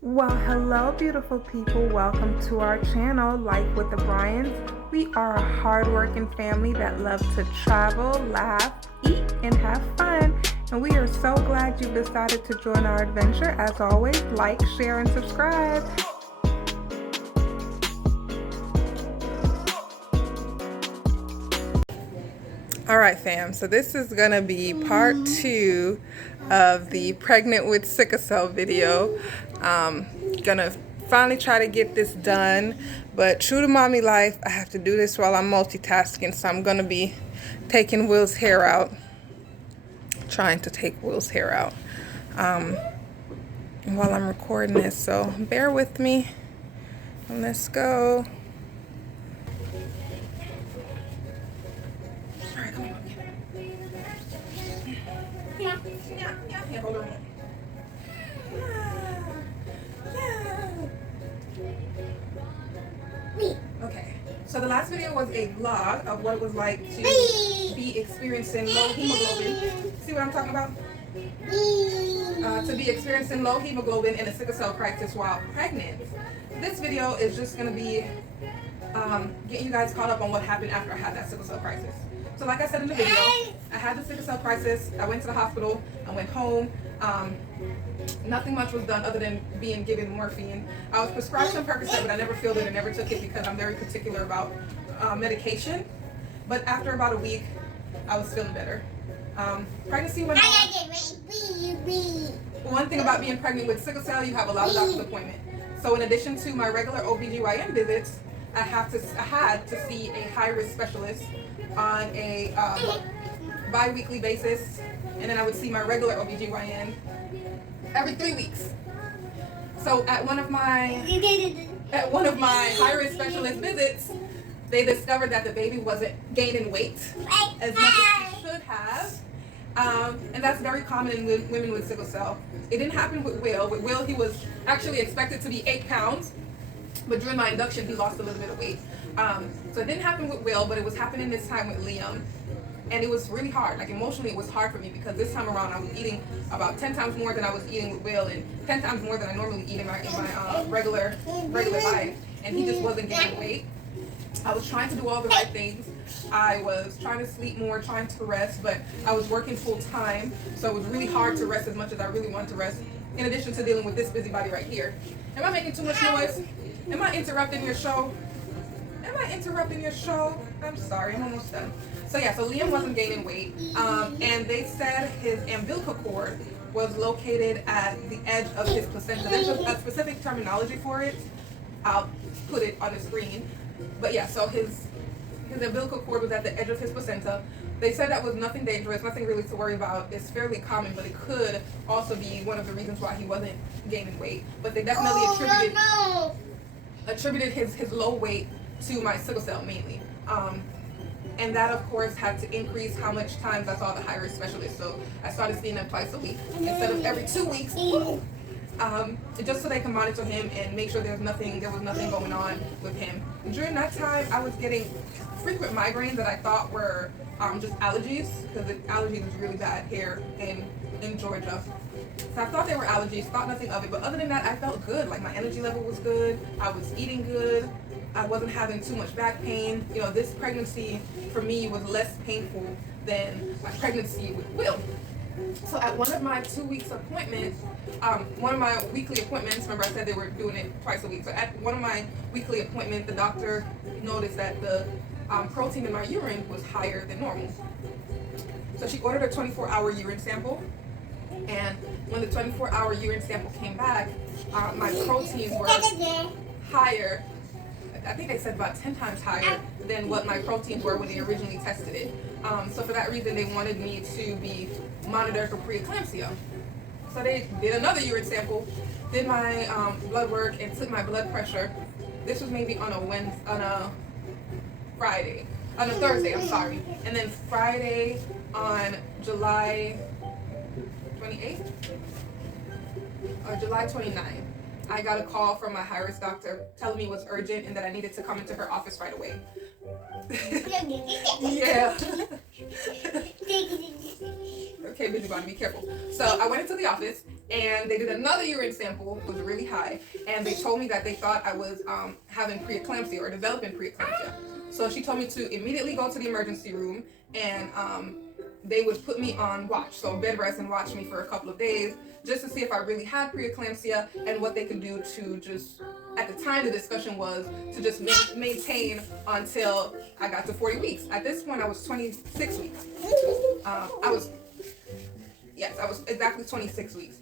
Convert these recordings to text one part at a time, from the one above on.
Well, hello, beautiful people. Welcome to our channel, Life with the Bryans. We are a hardworking family that loves to travel, laugh, eat, and have fun. And we are so glad you decided to join our adventure. As always, like, share, and subscribe. All right, fam. So this is going to be part 2 of the Pregnant with Sickle Cell video. Gonna finally try to get this done, but true to mommy life, I have to do this while I'm multitasking. So I'm gonna be taking Will's hair out, trying to take Will's hair out while I'm recording this. So bear with me and let's go. All right, come on. Yeah, hold on. Okay, so the last video was a vlog of what it was like to be experiencing low hemoglobin. See what I'm talking about? To be experiencing low hemoglobin and a sickle cell crisis while pregnant. This video is just going to be getting you guys caught up on what happened after I had that sickle cell crisis. So like I said in the video, I had the sickle cell crisis. I went to the hospital. I went home. Nothing much was done other than being given morphine. I was prescribed some Percocet, but I never filled it and never took it because I'm very particular about medication. But after about a week, I was feeling better. Pregnancy went on. One thing about being pregnant with sickle cell, you have a lot of doctor's appointments. So in addition to my regular OBGYN visits, I had to see a high-risk specialist on a bi-weekly basis, and then I would see my regular OBGYN every 3 weeks. So at one of my high-risk specialist visits, they discovered that the baby wasn't gaining weight as much as he should have. And that's very common in women with sickle cell. It didn't happen with Will. With Will, he was actually expected to be 8 pounds, but during my induction, he lost a little bit of weight. So it didn't happen with Will, but it was happening this time with Liam. And it was really hard. Like emotionally, it was hard for me because this time around, I was eating about 10 times more than I was eating with Will, and 10 times more than I normally eat in my regular life. And he just wasn't gaining weight. I was trying to do all the right things. I was trying to sleep more, trying to rest, but I was working full time, so it was really hard to rest as much as I really wanted to rest, in addition to dealing with this busybody right here. Am I making too much noise? Am I interrupting your show? I'm sorry, I'm almost done. So yeah, so Liam wasn't gaining weight, and they said his umbilical cord was located at the edge of his placenta. There's a specific terminology for it. I'll put it on the screen. But yeah, so his umbilical cord was at the edge of his placenta. They said that was nothing dangerous, nothing really to worry about. It's fairly common, but it could also be one of the reasons why he wasn't gaining weight. But they definitely attributed his low weight to my sickle cell mainly. And that, of course, had to increase how much times I saw the high-risk specialist. So I started seeing them twice a week instead of every 2 weeks. Just so they can monitor him and make sure there was nothing going on with him. During that time, I was getting frequent migraines that I thought were just allergies, because the allergies is really bad here in Georgia. So I thought they were allergies, thought nothing of it, but other than that, I felt good. Like my energy level was good, I was eating good, I wasn't having too much back pain. You know, this pregnancy for me was less painful than my pregnancy with Will. So at one of my 2 weeks appointments, one of my weekly appointments, remember I said they were doing it twice a week. So at one of my weekly appointments, the doctor noticed that the protein in my urine was higher than normal. So she ordered a 24-hour urine sample. And when the 24-hour urine sample came back, my proteins were higher. I think they said about 10 times higher than what my proteins were when they originally tested it. So for that reason, they wanted me to be monitored for pre-eclampsia. So they did another urine sample, did my blood work, and took my blood pressure. This was maybe on a Thursday, I'm sorry. And then Friday on July 28th or July 29th. I got a call from my high-risk doctor telling me it was urgent and that I needed to come into her office right away. Yeah. Okay, busybody, be careful. So I went into the office And they did another urine sample, it was really high, and they told me that they thought I was having pre-eclampsia or developing pre-eclampsia. So she told me to immediately go to the emergency room, and they would put me on watch, so bed rest, and watch me for a couple of days just to see if I really had pre-eclampsia and what they could do to just, at the time the discussion was to just maintain until I got to 40 weeks. At this point I was 26 weeks. I was exactly 26 weeks.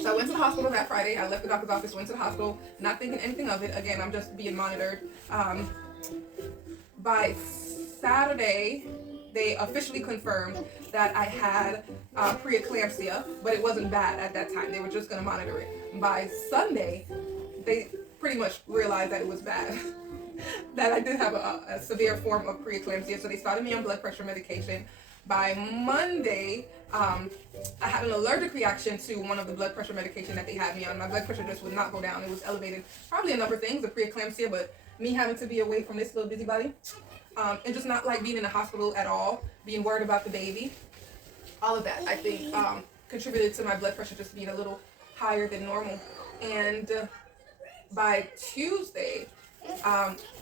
So I went to the hospital that Friday. I left the doctor's office, went to the hospital, not thinking anything of it. Again, I'm just being monitored. By Saturday, they officially confirmed that I had pre-eclampsia, but it wasn't bad at that time. They were just going to monitor it. By Sunday, they pretty much realized that it was bad, that I did have a severe form of pre-eclampsia, so they started me on blood pressure medication. By Monday, I had an allergic reaction to one of the blood pressure medication that they had me on. My blood pressure just would not go down. It was elevated. Probably a number of things, the pre-eclampsia, but me having to be away from this little busybody, and just not like being in the hospital at all, being worried about the baby. All of that, I think, contributed to my blood pressure just being a little higher than normal. And by Tuesday,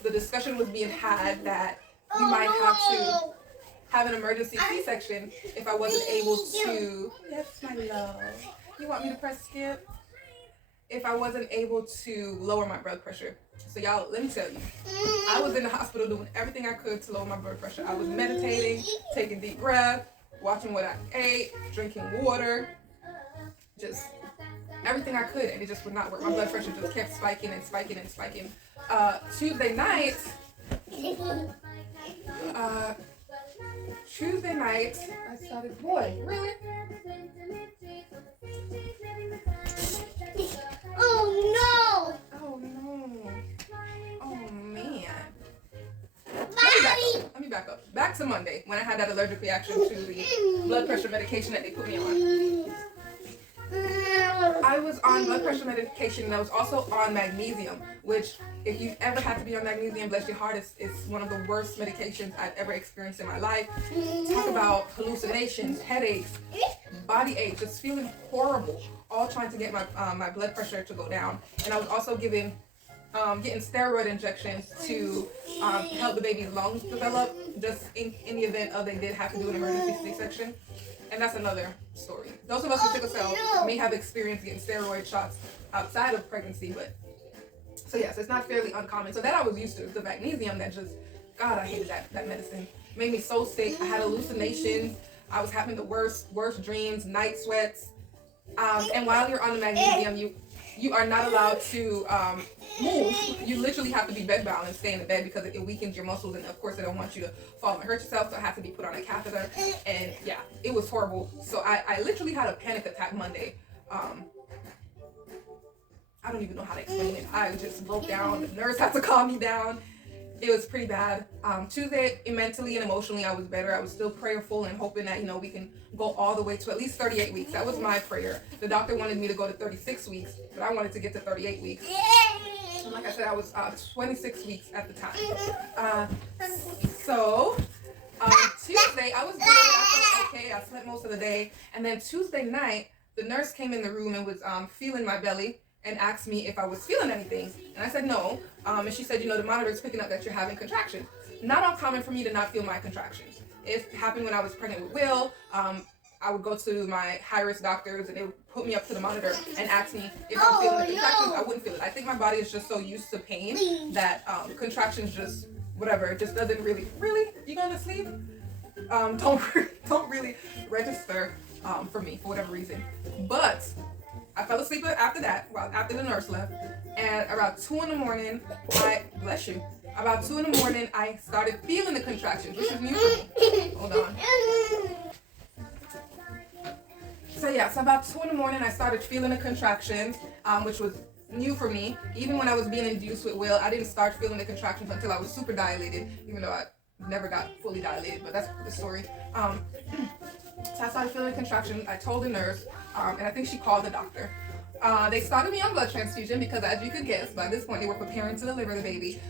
the discussion was being had that we might have to have an emergency C-section if I wasn't able to. Yes, my love. You want me to press skip? If I wasn't able to lower my blood pressure. So y'all, let me tell you, I was in the hospital doing everything I could to lower my blood pressure. I was meditating, taking deep breath, watching what I ate, drinking water, just everything I could, and it just would not work. My blood pressure just kept spiking and spiking and spiking. Tuesday night, I started, boy, really? Oh no! Oh no. Oh man. Let me back up. Back to Monday, when I had that allergic reaction to the blood pressure medication that they put me on. I was on blood pressure medication, and I was also on magnesium, which, if you've ever had to be on magnesium, bless your heart, is one of the worst medications I've ever experienced in my life. Talk about hallucinations, headaches, body ache, just feeling horrible, all trying to get my blood pressure to go down. And I was also getting steroid injections to help the baby's lungs develop, just in the event of they did have to do an emergency C-section. And that's another story. Those of us with sickle cell may have experienced getting steroid shots outside of pregnancy, but so yes, it's not fairly uncommon. So that I was used to. The magnesium, that just, God, I hated that medicine. It made me so sick. I had hallucinations. I was having the worst dreams, night sweats. And while you're on the magnesium, you are not allowed to move. You literally have to be bedbound and stay in the bed because it weakens your muscles, and of course they don't want you to fall and hurt yourself, so I had to be put on a catheter. And yeah, it was horrible. So I literally had a panic attack Monday. I don't even know how to explain it. I just broke down. The nurse had to calm me down. It was pretty bad. Tuesday, mentally and emotionally, I was better. I was still prayerful and hoping that, we can go all the way to at least 38 weeks. That was my prayer. The doctor wanted me to go to 36 weeks, but I wanted to get to 38 weeks. And like I said, I was 26 weeks at the time. So Tuesday, I was good. I felt okay. I slept most of the day. And then Tuesday night, the nurse came in the room and was feeling my belly and asked me if I was feeling anything. And I said no. And she said, the monitor is picking up that you're having contractions. Not uncommon for me to not feel my contractions. It happened when I was pregnant with Will. I would go to my high-risk doctors, and they would put me up to the monitor and ask me if I'm feeling the contractions. I wouldn't feel it. I think my body is just so used to pain that contractions just, whatever, it just doesn't really, you going to sleep? Don't really register for me for whatever reason. But I fell asleep after that, after the nurse left, and around 2 in the morning, about 2 in the morning, I started feeling the contractions, which is new for me. Hold on. So about 2 in the morning, I started feeling the contractions, which was new for me. Even when I was being induced with Will, I didn't start feeling the contractions until I was super dilated, even though I never got fully dilated, but that's the story. So I started feeling the contractions. I told the nurse, and I think she called the doctor. They started me on blood transfusion because, as you could guess, by this point they were preparing to deliver the baby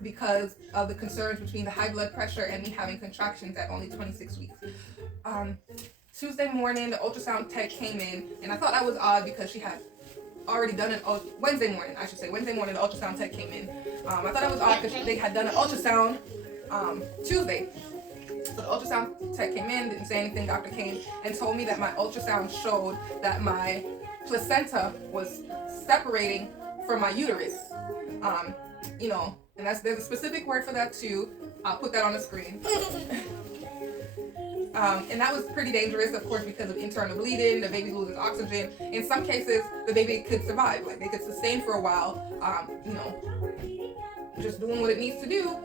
because of the concerns between the high blood pressure and me having contractions at only 26 weeks. Tuesday morning, the ultrasound tech came in, and I thought that was odd because she had already done it. Wednesday morning, I should say. Wednesday morning, the ultrasound tech came in. I thought that was odd because they had done an ultrasound Tuesday. So the ultrasound tech came in, didn't say anything. Doctor came and told me that my ultrasound showed that my placenta was separating from my uterus. And there's a specific word for that too. I'll put that on the screen. And that was pretty dangerous, of course, because of internal bleeding. The baby loses oxygen. In some cases, the baby could survive. Like, they could sustain for a while, just doing what it needs to do.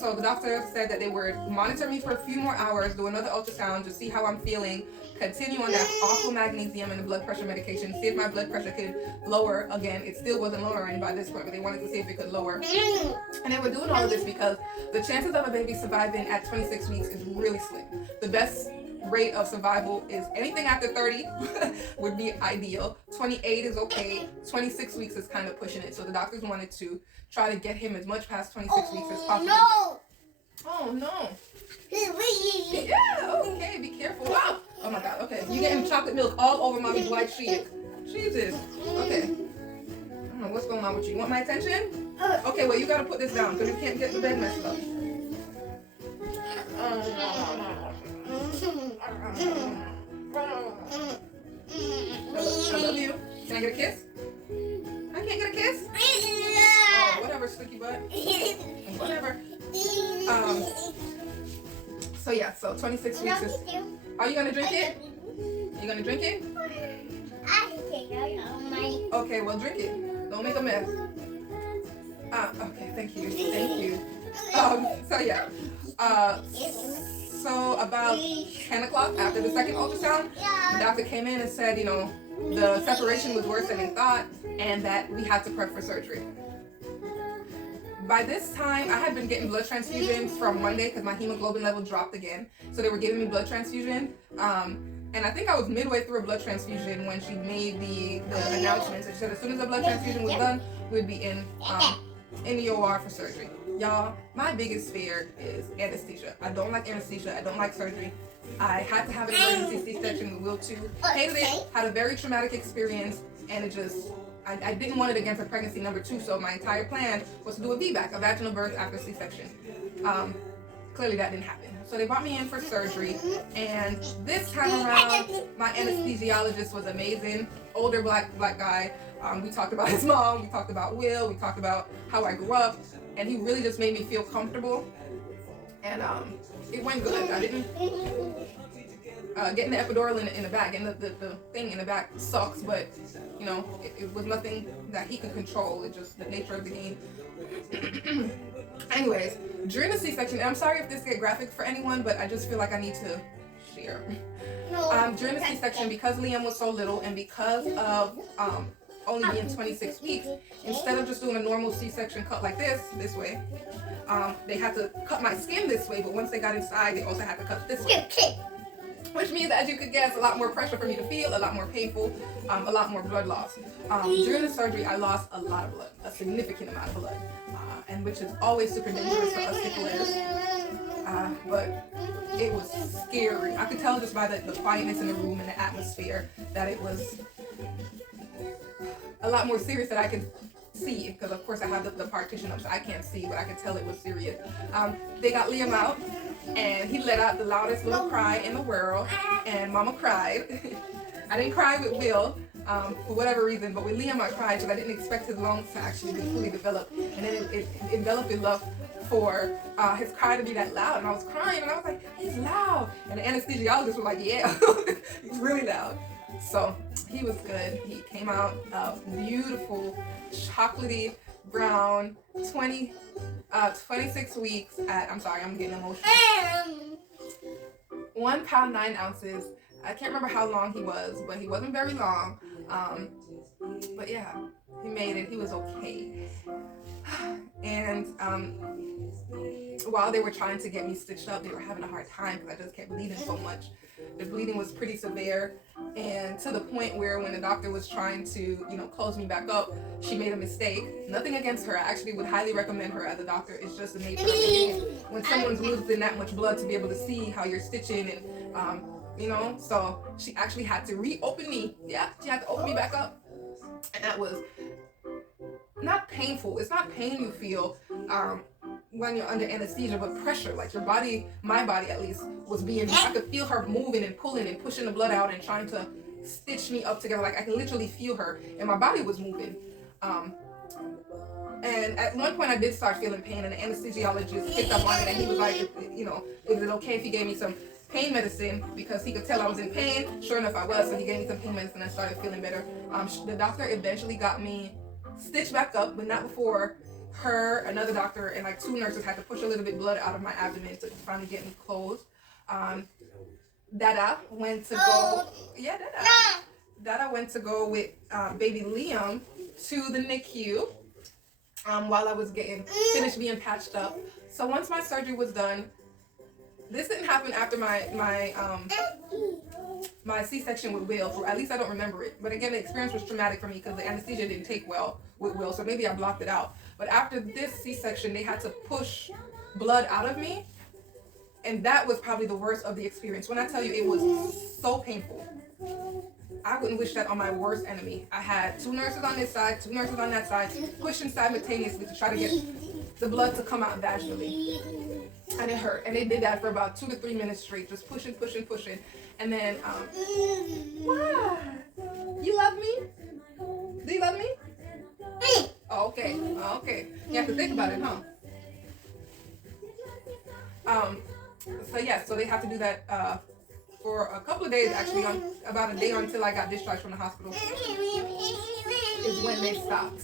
So the doctor said that they would monitor me for a few more hours, do another ultrasound to see how I'm feeling, continue on that awful magnesium and the blood pressure medication, see if my blood pressure could lower again. It still wasn't lowering by this point, but they wanted to see if it could lower. And they were doing all of this because the chances of a baby surviving at 26 weeks is really slim. The best rate of survival is anything after 30 would be ideal. 28 is okay. 26 weeks is kind of pushing it. So the doctors wanted to try to get him as much past 26 weeks as possible. No. Oh no. Yeah, okay, be careful. Wow. Oh my god, okay. You're getting chocolate milk all over mommy's white sheet. Jesus. Okay. I don't know what's going on with you. You want my attention? Okay, well, you gotta put this down because you can't get the bed messed up. I love you. Can I get a kiss? I can't get a kiss? Oh, whatever, sticky butt. Whatever. So 26 weeks is... Are you gonna drink it? You gonna drink it? Okay, well, drink it. Don't make a mess. Okay, thank you. Thank you. So about 10 o'clock after the second ultrasound, the doctor came in and said, the separation was worse than they thought and that we had to prep for surgery. By this time, I had been getting blood transfusions from Monday because my hemoglobin level dropped again. So they were giving me blood transfusion. And I think I was midway through a blood transfusion when she made the announcement. She said as soon as the blood transfusion was done, we'd be in the OR for surgery. Y'all, my biggest fear is anesthesia. I don't like anesthesia. I don't like surgery. I had to have an emergency C-section with Will too. Hated it, had a very traumatic experience, and it just... I didn't want it against a pregnancy number 2, so my entire plan was to do a VBAC, a vaginal birth after C-section. Clearly that didn't happen. So they brought me in for surgery, and this time around, my anesthesiologist was amazing. Older black guy. We talked about his mom, we talked about Will, we talked about how I grew up, and he really just made me feel comfortable. And it went good. I didn't... getting the epidural in the back, and the thing in the back sucks, but it was nothing that he could control. It's just the nature of the game. Anyways, during the C-section, and I'm sorry if this gets graphic for anyone, but I just feel like I need to share. During the C-section, because Liam was so little and because of only being 26 weeks, instead of just doing a normal C-section cut like this way, they had to cut my skin this way, but once they got inside, they also had to cut this way. Which means, as you could guess, a lot more pressure for me to feel, a lot more painful, a lot more blood loss. During the surgery, I lost a lot of blood, a significant amount of blood, and which is always super dangerous for us sicklers. But it was scary. I could tell just by the quietness in the room and the atmosphere that it was a lot more serious than I could see, because of course I have the partition up, so I can't see, but I could tell it was serious. They got Liam out, and he let out the loudest little cry in the world, and Mama cried. I didn't cry with Will for whatever reason, but with Liam I cried because I didn't expect his lungs to actually be fully developed, and then it enveloped enough for his cry to be that loud, and I was crying, and I was like, he's loud, and the anesthesiologist was like, yeah, he's really loud. So he was good. He came out beautiful, chocolatey brown, 26 weeks at, I'm sorry, I'm getting emotional. 1 pound 9 ounces. I can't remember how long he was, but he wasn't very long. But yeah, he made it. He was okay. And while they were trying to get me stitched up, they were having a hard time because I just kept bleeding so much. The bleeding was pretty severe, and to the point where when the doctor was trying to, close me back up, she made a mistake. Nothing against her. I actually would highly recommend her as a doctor. It's just the nature of the game. When someone's losing that much blood, to be able to see how you're stitching and you know. So she actually had to reopen me. Yeah, she had to open me back up, and that was not painful. It's not pain you feel when you're under anesthesia, but pressure. Like your body, my body at least, was being. I could feel her moving and pulling and pushing the blood out and trying to stitch me up together. Like I could literally feel her, and my body was moving. And at one point I did start feeling pain, and the anesthesiologist picked up on it, and he was like, you know, is it okay if he gave me some pain medicine, because he could tell I was in pain. Sure enough, I was, so he gave me some pain medicine and I started feeling better. The doctor eventually got me stitched back up, but not before her, another doctor, and like 2 nurses had to push a little bit blood out of my abdomen to finally get me closed. Dada went to go, Dada went to go with baby Liam to the NICU while I was finished being patched up. So once my surgery was done, this didn't happen after my C-section with Will, or at least I don't remember it. But again, the experience was traumatic for me because the anesthesia didn't take well with Will, so maybe I blocked it out. But after this C-section, they had to push blood out of me, and that was probably the worst of the experience. When I tell you, it was so painful. I wouldn't wish that on my worst enemy. I had 2 nurses on this side, 2 nurses on that side, pushing simultaneously to try to get the blood to come out vaginally. And it hurt. And they did that for about 2 to 3 minutes straight, just pushing. And then, what? You love me? Do you love me? Oh, okay. You have to think about it, huh? So they have to do that for a couple of days, actually, on about a day until I got discharged from the hospital is when they stopped.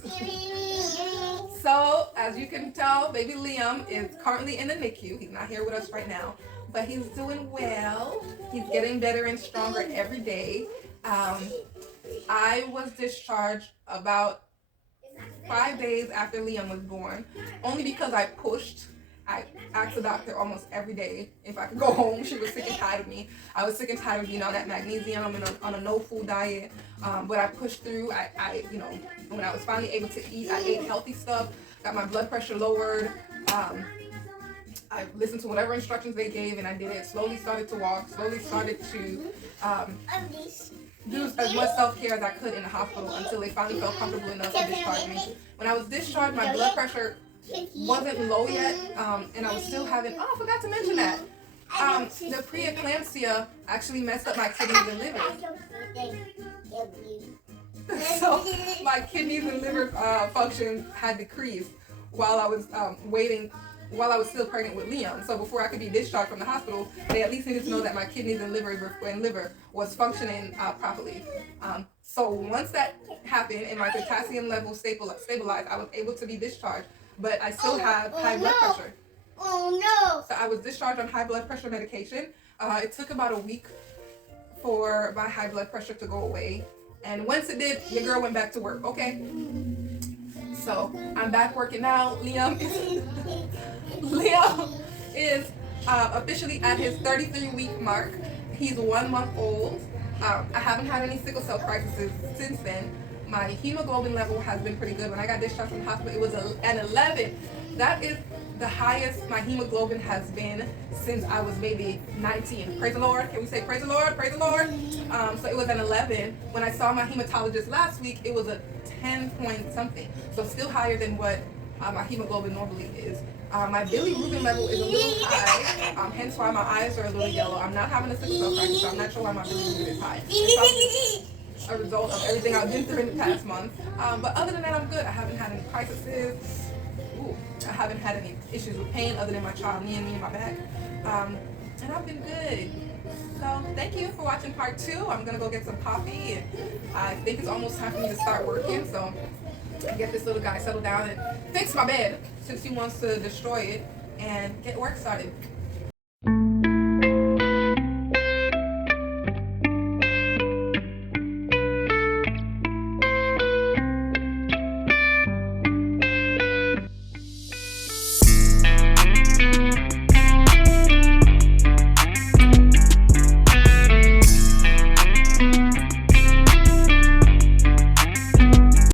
So, as you can tell, baby Liam is currently in the NICU. He's not here with us right now, but he's doing well. He's getting better and stronger every day. I was discharged about 5 days after Liam was born, only because I pushed. I asked the doctor almost every day if I could go home. She was sick and tired of me. I was sick and tired of being on that magnesium and on a no-food diet. But I pushed through. I when I was finally able to eat, I ate healthy stuff, got my blood pressure lowered. I listened to whatever instructions they gave, and I did it. Slowly started to walk, slowly started to do as much self-care as I could in the hospital until they finally felt comfortable enough to discharge me. When I was discharged, my blood pressure wasn't low yet, and I was still having, I forgot to mention that. The pre-eclampsia actually messed up my kidneys and liver. So my kidneys and liver function had decreased while I was while I was still pregnant with Liam. So before I could be discharged from the hospital, they at least needed to know that my kidneys and liver was functioning properly. So once that happened and my potassium level stabilized, I was able to be discharged. But I still have high blood pressure. Oh no! So I was discharged on high blood pressure medication. It took about a week for my high blood pressure to go away. And once it did, your girl went back to work, okay? So I'm back working now. Liam is officially at his 33-week mark. He's 1 month old. I haven't had any sickle cell crises since then. My hemoglobin level has been pretty good. When I got discharged from the hospital, it was an 11. That is the highest my hemoglobin has been since I was maybe 19. Praise the Lord. Can we say praise the Lord? Praise the Lord. So it was an 11. When I saw my hematologist last week, it was a 10 point something. So still higher than what my hemoglobin normally is. My bilirubin level is a little high, hence why my eyes are a little yellow. I'm not having a sickle cell crisis, so I'm not sure why my bilirubin is high. It's a result of everything I've been through in the past month. But other than that, I'm good. I haven't had any crises. I haven't had any issues with pain other than my child, me and my back. And I've been good. So thank you for watching part 2. I'm going to go get some coffee. And I think it's almost time for me to start working. So get this little guy settled down and fix my bed since he wants to destroy it and get work started.